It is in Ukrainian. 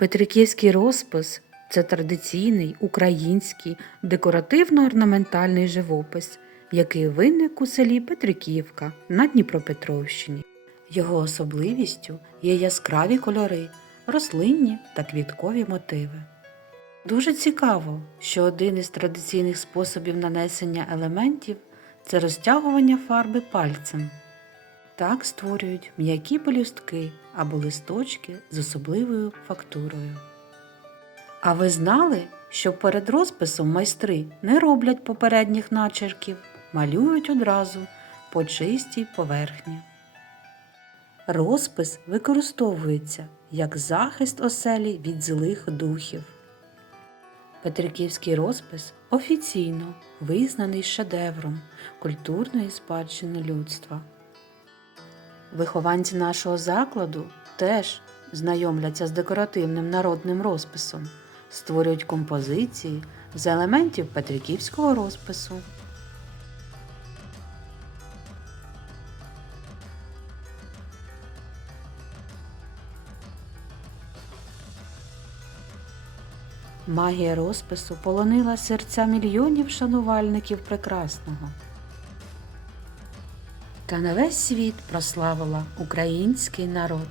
Петриківський розпис це традиційний український декоративно-орнаментальний живопис, який виник у селі Петриківка на Дніпропетровщині. Його особливістю є яскраві кольори, рослинні та квіткові мотиви. Дуже цікаво, що один із традиційних способів нанесення елементів це розтягування фарби пальцем. Так створюють м'які пелюстки або листочки з особливою фактурою. А ви знали, що перед розписом майстри не роблять попередніх начерків, малюють одразу по чистій поверхні. Розпис використовується як захист оселі від злих духів. Петриківський розпис офіційно визнаний шедевром культурної спадщини людства. Вихованці нашого закладу теж знайомляться з декоративним народним розписом, створюють композиції з елементів петриківського розпису. Магія розпису полонила серця мільйонів шанувальників прекрасного. Та на весь світ прославила український народ.